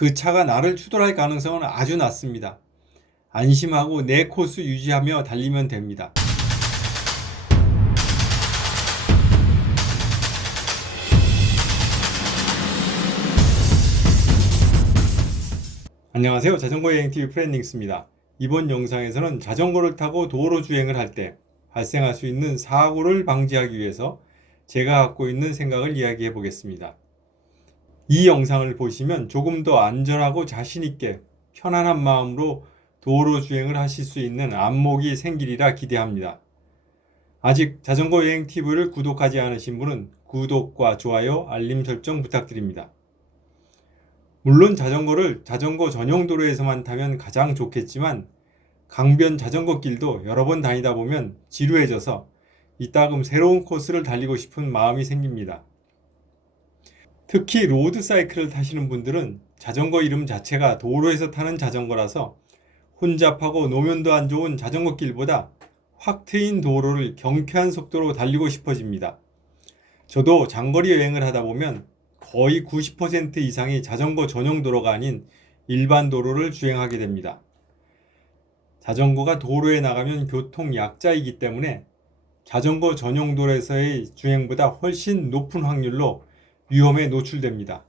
그 차가 나를 추돌할 가능성은 아주 낮습니다. 안심하고 내 코스 유지하며 달리면 됩니다. 안녕하세요. 자전거 여행TV 프렌딩스입니다. 이번 영상에서는 자전거를 타고 도로 주행을 할 때 발생할 수 있는 사고를 방지하기 위해서 제가 갖고 있는 생각을 이야기해 보겠습니다. 이 영상을 보시면 조금 더 안전하고 자신있게 편안한 마음으로 도로 주행을 하실 수 있는 안목이 생기리라 기대합니다. 아직 자전거 여행TV를 구독하지 않으신 분은 구독과 좋아요, 알림 설정 부탁드립니다. 물론 자전거를 자전거 전용 도로에서만 타면 가장 좋겠지만 강변 자전거 길도 여러 번 다니다 보면 지루해져서 이따금 새로운 코스를 달리고 싶은 마음이 생깁니다. 특히 로드 사이클을 타시는 분들은 자전거 이름 자체가 도로에서 타는 자전거라서 혼잡하고 노면도 안 좋은 자전거 길보다 확 트인 도로를 경쾌한 속도로 달리고 싶어집니다. 저도 장거리 여행을 하다 보면 거의 90% 이상이 자전거 전용 도로가 아닌 일반 도로를 주행하게 됩니다. 자전거가 도로에 나가면 교통 약자이기 때문에 자전거 전용 도로에서의 주행보다 훨씬 높은 확률로 위험에 노출됩니다.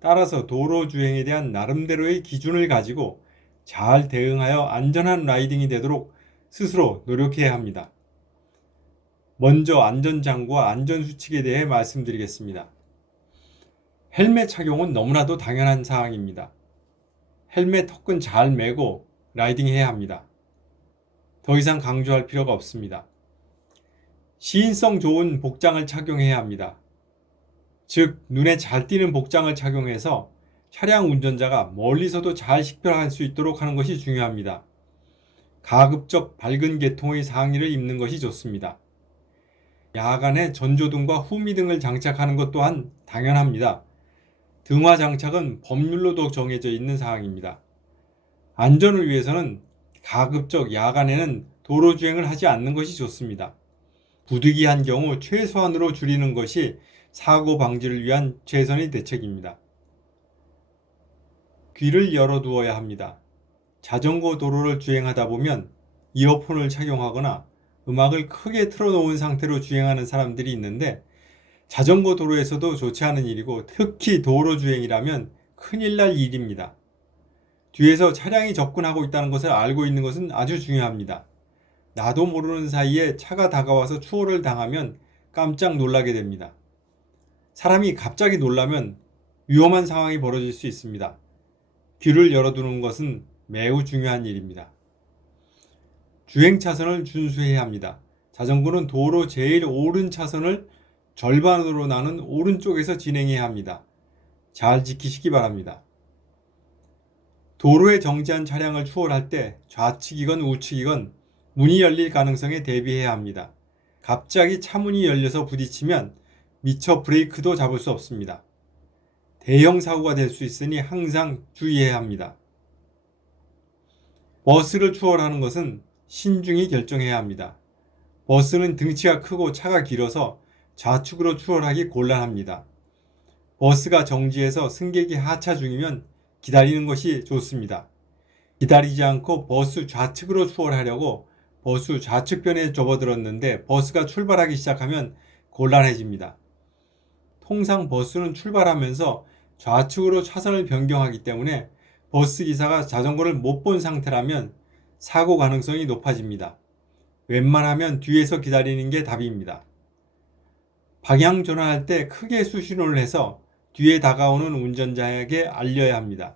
따라서 도로 주행에 대한 나름대로의 기준을 가지고 잘 대응하여 안전한 라이딩이 되도록 스스로 노력해야 합니다. 먼저 안전장구와 안전수칙에 대해 말씀드리겠습니다. 헬멧 착용은 너무나도 당연한 사항입니다. 헬멧 턱끈 잘 매고 라이딩해야 합니다. 더 이상 강조할 필요가 없습니다. 시인성 좋은 복장을 착용해야 합니다. 즉, 눈에 잘 띄는 복장을 착용해서 차량 운전자가 멀리서도 잘 식별할 수 있도록 하는 것이 중요합니다. 가급적 밝은 계통의 상의를 입는 것이 좋습니다. 야간에 전조등과 후미등을 장착하는 것 또한 당연합니다. 등화 장착은 법률로도 정해져 있는 사항입니다. 안전을 위해서는 가급적 야간에는 도로 주행을 하지 않는 것이 좋습니다. 부득이한 경우 최소한으로 줄이는 것이 사고 방지를 위한 최선의 대책입니다. 귀를 열어두어야 합니다. 자전거 도로를 주행하다 보면 이어폰을 착용하거나 음악을 크게 틀어놓은 상태로 주행하는 사람들이 있는데 자전거 도로에서도 좋지 않은 일이고 특히 도로 주행이라면 큰일 날 일입니다. 뒤에서 차량이 접근하고 있다는 것을 알고 있는 것은 아주 중요합니다. 나도 모르는 사이에 차가 다가와서 추월을 당하면 깜짝 놀라게 됩니다. 사람이 갑자기 놀라면 위험한 상황이 벌어질 수 있습니다. 귀를 열어두는 것은 매우 중요한 일입니다. 주행 차선을 준수해야 합니다. 자전거는 도로 제일 오른 차선을 절반으로 나눈 오른쪽에서 진행해야 합니다. 잘 지키시기 바랍니다. 도로에 정지한 차량을 추월할 때 좌측이건 우측이건 문이 열릴 가능성에 대비해야 합니다. 갑자기 차문이 열려서 부딪히면 미처 브레이크도 잡을 수 없습니다. 대형 사고가 될 수 있으니 항상 주의해야 합니다. 버스를 추월하는 것은 신중히 결정해야 합니다. 버스는 등치가 크고 차가 길어서 좌측으로 추월하기 곤란합니다. 버스가 정지해서 승객이 하차 중이면 기다리는 것이 좋습니다. 기다리지 않고 버스 좌측으로 추월하려고 버스 좌측변에 접어들었는데 버스가 출발하기 시작하면 곤란해집니다. 통상 버스는 출발하면서 좌측으로 차선을 변경하기 때문에 버스 기사가 자전거를 못 본 상태라면 사고 가능성이 높아집니다. 웬만하면 뒤에서 기다리는 게 답입니다. 방향 전환할 때 크게 수신호를 해서 뒤에 다가오는 운전자에게 알려야 합니다.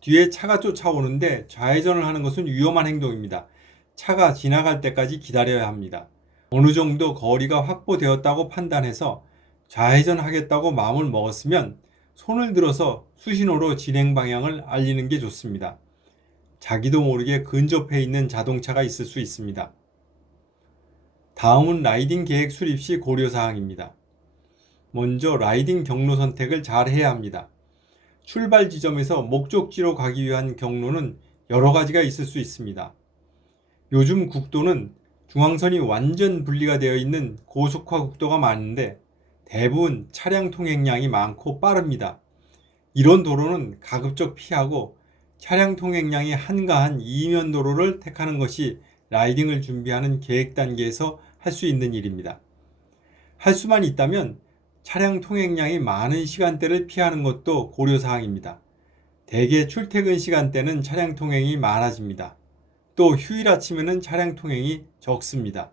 뒤에 차가 쫓아오는데 좌회전을 하는 것은 위험한 행동입니다. 차가 지나갈 때까지 기다려야 합니다. 어느 정도 거리가 확보되었다고 판단해서 좌회전하겠다고 마음을 먹었으면 손을 들어서 수신호로 진행 방향을 알리는 게 좋습니다. 자기도 모르게 근접해 있는 자동차가 있을 수 있습니다. 다음은 라이딩 계획 수립 시 고려사항입니다. 먼저 라이딩 경로 선택을 잘 해야 합니다. 출발 지점에서 목적지로 가기 위한 경로는 여러 가지가 있을 수 있습니다. 요즘 국도는 중앙선이 완전 분리가 되어 있는 고속화 국도가 많은데 대부분 차량 통행량이 많고 빠릅니다. 이런 도로는 가급적 피하고 차량 통행량이 한가한 이면 도로를 택하는 것이 라이딩을 준비하는 계획 단계에서 할 수 있는 일입니다. 할 수만 있다면 차량 통행량이 많은 시간대를 피하는 것도 고려사항입니다. 대개 출퇴근 시간대는 차량 통행이 많아집니다. 또 휴일 아침에는 차량 통행이 적습니다.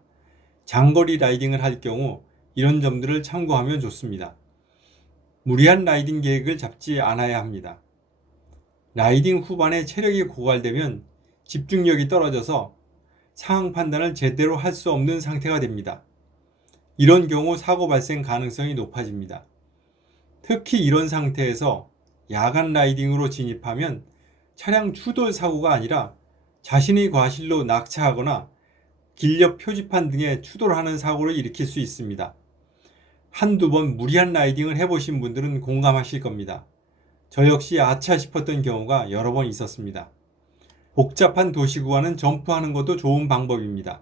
장거리 라이딩을 할 경우 이런 점들을 참고하면 좋습니다. 무리한 라이딩 계획을 잡지 않아야 합니다. 라이딩 후반에 체력이 고갈되면 집중력이 떨어져서 상황 판단을 제대로 할 수 없는 상태가 됩니다. 이런 경우 사고 발생 가능성이 높아집니다. 특히 이런 상태에서 야간 라이딩으로 진입하면 차량 추돌 사고가 아니라 자신의 과실로 낙차하거나 길 옆 표지판 등에 추돌하는 사고를 일으킬 수 있습니다. 한두 번 무리한 라이딩을 해보신 분들은 공감하실 겁니다. 저 역시 아차 싶었던 경우가 여러 번 있었습니다. 복잡한 도시 구간은 점프하는 것도 좋은 방법입니다.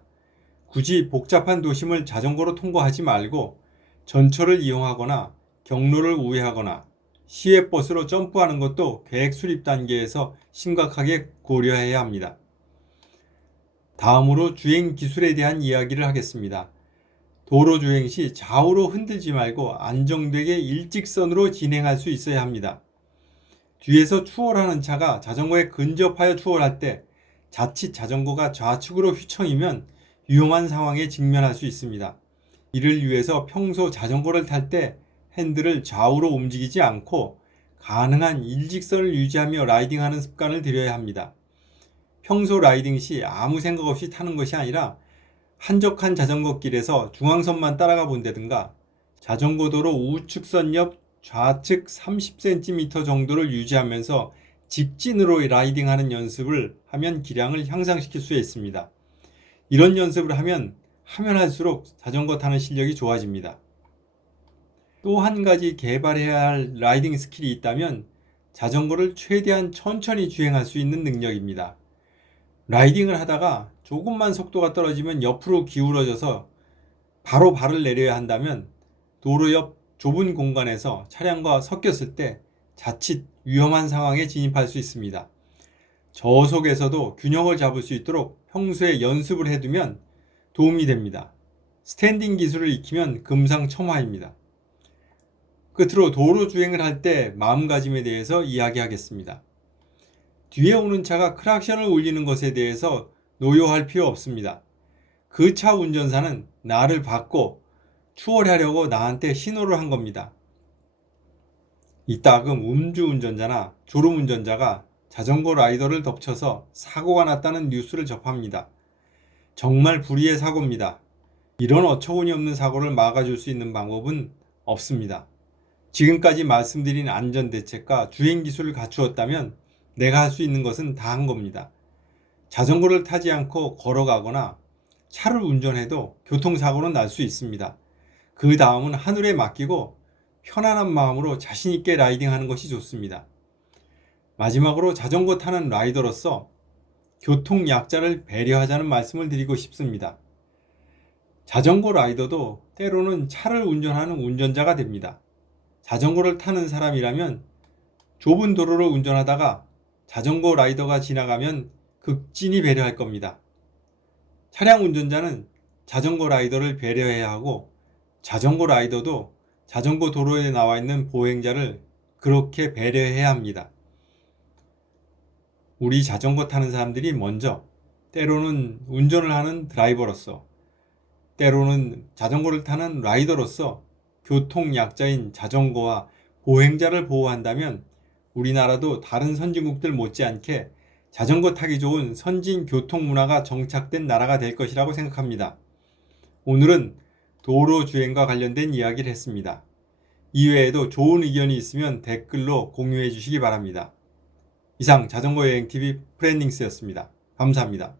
굳이 복잡한 도심을 자전거로 통과하지 말고 전철을 이용하거나 경로를 우회하거나 시외버스로 점프하는 것도 계획 수립 단계에서 심각하게 고려해야 합니다. 다음으로 주행 기술에 대한 이야기를 하겠습니다. 도로 주행 시 좌우로 흔들지 말고 안정되게 일직선으로 진행할 수 있어야 합니다. 뒤에서 추월하는 차가 자전거에 근접하여 추월할 때 자칫 자전거가 좌측으로 휘청이면 위험한 상황에 직면할 수 있습니다. 이를 위해서 평소 자전거를 탈 때 핸들을 좌우로 움직이지 않고 가능한 일직선을 유지하며 라이딩하는 습관을 들여야 합니다. 평소 라이딩 시 아무 생각 없이 타는 것이 아니라 한적한 자전거 길에서 중앙선만 따라가 본다든가 자전거 도로 우측선 옆 좌측 30cm 정도를 유지하면서 직진으로 라이딩하는 연습을 하면 기량을 향상시킬 수 있습니다. 이런 연습을 하면 할수록 자전거 타는 실력이 좋아집니다. 또 한 가지 개발해야 할 라이딩 스킬이 있다면 자전거를 최대한 천천히 주행할 수 있는 능력입니다. 라이딩을 하다가 조금만 속도가 떨어지면 옆으로 기울어져서 바로 발을 내려야 한다면 도로 옆 좁은 공간에서 차량과 섞였을 때 자칫 위험한 상황에 진입할 수 있습니다. 저속에서도 균형을 잡을 수 있도록 평소에 연습을 해두면 도움이 됩니다. 스탠딩 기술을 익히면 금상첨화입니다. 끝으로 도로 주행을 할 때 마음가짐에 대해서 이야기하겠습니다. 뒤에 오는 차가 크락션을 울리는 것에 대해서 노여할 필요 없습니다. 그 차 운전사는 나를 받고 추월하려고 나한테 신호를 한 겁니다. 이따금 음주운전자나 졸음운전자가 자전거 라이더를 덮쳐서 사고가 났다는 뉴스를 접합니다. 정말 불의의 사고입니다. 이런 어처구니 없는 사고를 막아줄 수 있는 방법은 없습니다. 지금까지 말씀드린 안전대책과 주행기술을 갖추었다면 내가 할 수 있는 것은 다 한 겁니다. 자전거를 타지 않고 걸어가거나 차를 운전해도 교통사고는 날 수 있습니다. 그 다음은 하늘에 맡기고 편안한 마음으로 자신있게 라이딩하는 것이 좋습니다. 마지막으로 자전거 타는 라이더로서 교통약자를 배려하자는 말씀을 드리고 싶습니다. 자전거 라이더도 때로는 차를 운전하는 운전자가 됩니다. 자전거를 타는 사람이라면 좁은 도로를 운전하다가 자전거 라이더가 지나가면 극진히 배려할 겁니다. 차량 운전자는 자전거 라이더를 배려해야 하고 자전거 라이더도 자전거 도로에 나와 있는 보행자를 그렇게 배려해야 합니다. 우리 자전거 타는 사람들이 먼저 때로는 운전을 하는 드라이버로서 때로는 자전거를 타는 라이더로서 교통약자인 자전거와 보행자를 보호한다면 우리나라도 다른 선진국들 못지않게 자전거 타기 좋은 선진 교통 문화가 정착된 나라가 될 것이라고 생각합니다. 오늘은 도로 주행과 관련된 이야기를 했습니다. 이외에도 좋은 의견이 있으면 댓글로 공유해 주시기 바랍니다. 이상 자전거 여행TV 프렌닝스였습니다. 감사합니다.